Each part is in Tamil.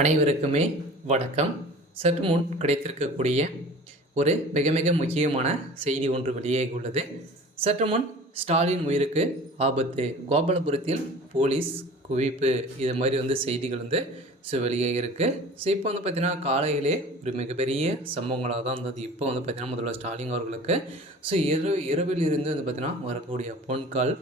அனைவருக்குமே வணக்கம். சற்று முன் கிடைத்திருக்கக்கூடிய ஒரு மிக மிக முக்கியமான செய்தி ஒன்று வெளியாகியுள்ளது. சற்று முன் ஸ்டாலின் உயிருக்கு ஆபத்து, கோபாலபுரத்தில் போலீஸ் குவிப்பு, இது மாதிரி செய்திகள் வெளியாகியிருக்கு. இப்போ பார்த்தீங்கன்னா காலையிலே ஒரு மிகப்பெரிய சம்பவங்களாக தான் இருந்தது. இப்போ பார்த்தீங்கன்னா முதல்வர் ஸ்டாலின் அவர்களுக்கு இரவில் இருந்து பார்த்தீங்கன்னா வரக்கூடிய ஃபோன் கால்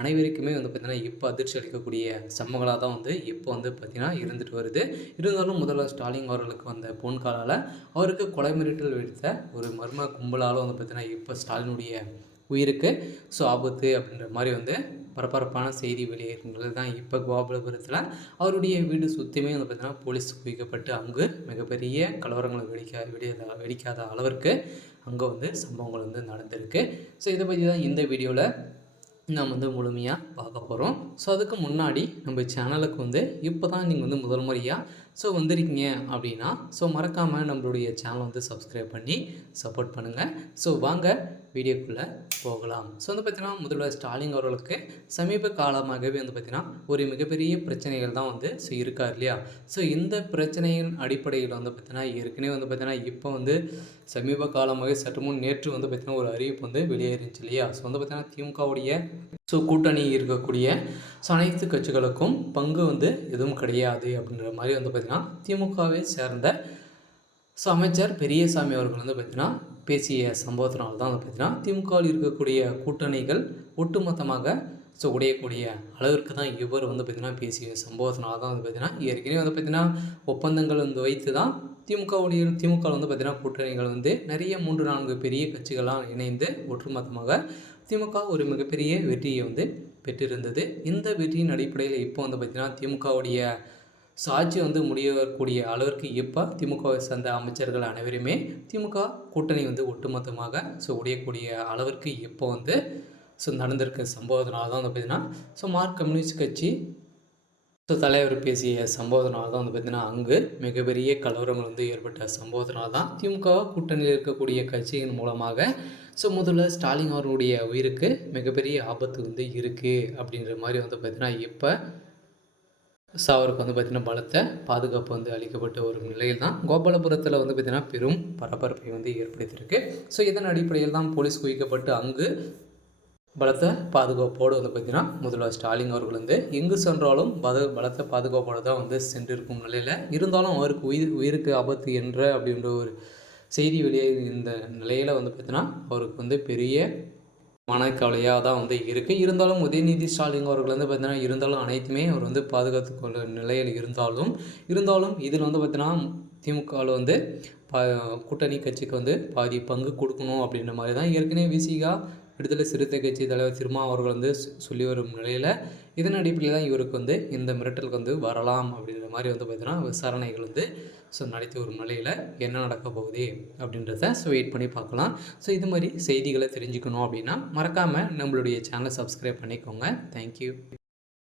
அனைவருக்குமே பார்த்தீங்கன்னா இப்போ அதிர்ச்சி அளிக்கக்கூடிய சம்பவங்களாக தான் இப்போ பார்த்தீங்கன்னா இருந்துட்டு வருது. இருந்தாலும் முதல்வர் ஸ்டாலின் அவர்களுக்கு வந்த ஃபோன் காலால் அவருக்கு கொலை மிரட்டல் விடுத்த ஒரு மர்ம கும்பலால் பார்த்தீங்கன்னா இப்போ ஸ்டாலினுடைய உயிருக்கு ஆபத்து அப்படின்ற மாதிரி பரபரப்பான செய்தி வெளியேறுகிறது தான். இப்போ கோபாலபுரத்தில் அவருடைய வீடு சுற்றியுமே பார்த்தீங்கன்னா போலீஸ் குவிக்கப்பட்டு அங்கு மிகப்பெரிய கலவரங்களை வெடிக்காத அளவிற்கு அங்கே சம்பவங்கள் நடந்திருக்கு. இதை பற்றி தான் இந்த வீடியோவில் நாம் முழுமையாக பார்க்க போகிறோம். அதுக்கு முன்னாடி நம்ம சேனலுக்கு இப்போ தான் நீங்கள் முதல் முறையாக வந்திருக்கீங்க அப்படின்னா மறக்காமல் நம்மளுடைய சேனலை சப்ஸ்கிரைப் பண்ணி சப்போர்ட் பண்ணுங்கள். வாங்க வீடியோக்குள்ளே போகலாம். பார்த்தீங்கன்னா முதல்வர் ஸ்டாலின் அவர்களுக்கு சமீப காலமாகவே பார்த்தீங்கன்னா ஒரு மிகப்பெரிய பிரச்சனைகள் தான் இருக்கார் இல்லையா. இந்த பிரச்சனையின் அடிப்படையில் பார்த்தீங்கன்னா ஏற்கனவே பார்த்தீங்கன்னா இப்போ சமீப காலமாக சற்று முன் நேற்று பார்த்தீங்கன்னா ஒரு அறிவிப்பு வெளியேறிச்சு இல்லையா. பார்த்தீங்கன்னா திமுகவுடைய கூட்டணி இருக்கக்கூடிய அனைத்து கட்சிகளுக்கும் பங்கு எதுவும் கிடையாது அப்படின்ற மாதிரி பார்த்திங்கன்னா திமுகவை சேர்ந்த அமைச்சர் பெரியசாமி அவர்கள் பார்த்திங்கன்னா பேசிய சம்பவத்தினால தான் பார்த்திங்கன்னா திமுகவில் இருக்கக்கூடிய கூட்டணிகள் ஒட்டுமொத்தமாக உடையக்கூடிய அளவிற்கு தான் இவர் பார்த்திங்கன்னா பேசிய சம்பவத்தினால தான் பார்த்திங்கன்னா ஏற்கனவே பார்த்திங்கன்னா ஒப்பந்தங்கள் வைத்து தான் திமுக பார்த்திங்கன்னா கூட்டணிகள் நிறைய 3-4 பெரிய கட்சிகளாக இணைந்து ஒட்டுமொத்தமாக திமுக ஒரு மிகப்பெரிய வெற்றியை பெற்றிருந்தது. இந்த வெற்றியின் அடிப்படையில் இப்போ பார்த்திங்கன்னா திமுகவுடைய ஆட்சி முடியக்கூடிய அளவிற்கு இப்போ திமுகவை சேர்ந்த அமைச்சர்கள் அனைவருமே திமுக கூட்டணி ஒட்டுமொத்தமாக உடையக்கூடிய அளவிற்கு இப்போ நடந்திருக்க சம்பவத்தினால தான் பார்த்திங்கன்னா மார்க் கம்யூனிஸ்ட் கட்சி தலைவர் பேசிய சம்பவத்தினால தான் பார்த்திங்கன்னா அங்கு மிகப்பெரிய கலவரங்கள் ஏற்பட்ட சம்பவத்தினால தான் திமுக கூட்டணியில் இருக்கக்கூடிய கட்சியின் மூலமாக முதல்ல ஸ்டாலின் அவர்களுடைய உயிருக்கு மிகப்பெரிய ஆபத்து இருக்குது அப்படின்ற மாதிரி பார்த்திங்கன்னா இப்போ அவருக்கு பார்த்திங்கன்னா பலத்த பாதுகாப்பு அளிக்கப்பட்ட ஒரு நிலையில் தான் கோபாலபுரத்தில் பார்த்திங்கன்னா பெரும் பரபரப்பை ஏற்படுத்தியிருக்கு. இதன் அடிப்படையில் தான் போலீஸ் குவிக்கப்பட்டு அங்கு பலத்த பாதுகாப்போடு பார்த்திங்கன்னா முதல்வர் ஸ்டாலின் அவர்கள் எங்கு சென்றாலும் பலத்த பாதுகாப்போடு தான் சென்றிருக்கும் நிலையில் இருந்தாலும் அவருக்கு உயிருக்கு ஆபத்து என்ற அப்படின்ற ஒரு செய்தி வெளியே இந்த நிலையில் பார்த்திங்கன்னா அவருக்கு பெரிய மனக்கவலையாக தான் இருக்குது. இருந்தாலும் உதயநிதி ஸ்டாலின் அவர்கள் பார்த்திங்கன்னா இருந்தாலும் அனைத்துமே அவர் பாதுகாத்து கொள்ள நிலையில் இருந்தாலும் இதில் பார்த்திங்கன்னா திமுகவில் கூட்டணி கட்சிக்கு பாதி பங்கு கொடுக்கணும் அப்படின்ற மாதிரி தான் ஏற்கனவே விசிகா விடுதலை சிறுத்தை கட்சி தலைவர் திருமா அவர்கள் சொல்லி வரும் நிலையில் இதன் அடிப்படையில் தான் இவருக்கு இந்த மிரட்டலுக்கு வரலாம் அப்படின்ற மாதிரி பார்த்திங்கன்னா விசாரணைகள் நடத்தி வரும் நிலையில் என்ன நடக்க போகுது அப்படின்றத வெயிட் பண்ணி பார்க்கலாம். இது மாதிரி செய்திகளை தெரிஞ்சுக்கணும் அப்படின்னா மறக்காமல் நம்மளுடைய சேனலை சப்ஸ்கிரைப் பண்ணிக்கோங்க. தேங்க்யூ.